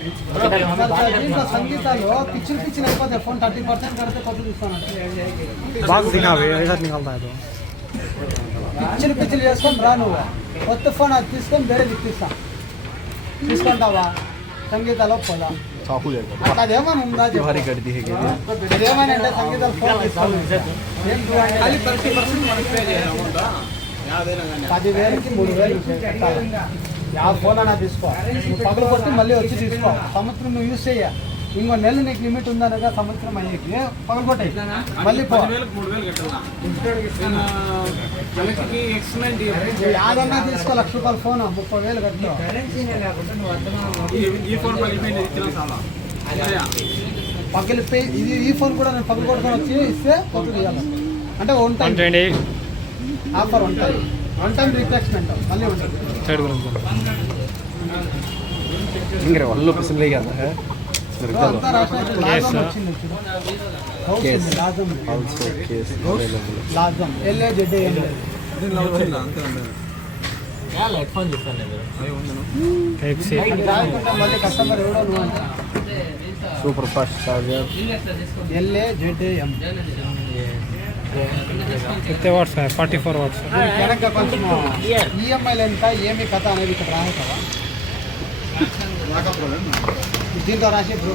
దీంట్లో సంగీతాలు పిచ్చిన అయిపోతాయి ఫోన్ 30% కడితే కొత్త తీస్తాను పిచ్చిలు చేసుకొని రా నువ్వు కొత్త ఫోన్ అది తీసుకొని వేరే ఇప్పిస్తాను తీసుకుంటావా సంగీతాలో పోదా అదేమని ఉందా ఏమని అంటే సంగీతాలు ఫోన్ 10,000కి 3,000 ఫోన్ అన్నా తీసుకో పగలు కొట్టి మళ్ళీ వచ్చి తీసుకో సంవత్సరం నువ్వు యూజ్ చేయ ఇంకో నెల నీకు లిమిట్ ఉందనగా సంవత్సరం అయ్యేకి పగలు కొట్టాయి మళ్ళీ యాదన్నా తీసుకో ₹1,00,000 ఫోన్ 30,000 కట్టు పగిలిపోయి ఇది ఈ ఫోన్ కూడా నేను పగలు కొట్టుకొని వచ్చి ఇస్తే కొత్త తీయాలి అంటే ఉంటుంది ఆఫర్ ఉంటుంది 1 time రీప్లేస్మెంట్ మళ్ళీ ఉంటుంది కస్టమర్ ఎవడో super fast charger LAZM 50 watts 44 watts వెనక కొంచెం ఈఎంఐలు ఎంత ఏమి కథ అనేది ఇక్కడ రాస్తావా దీంతో రాసే బ్రో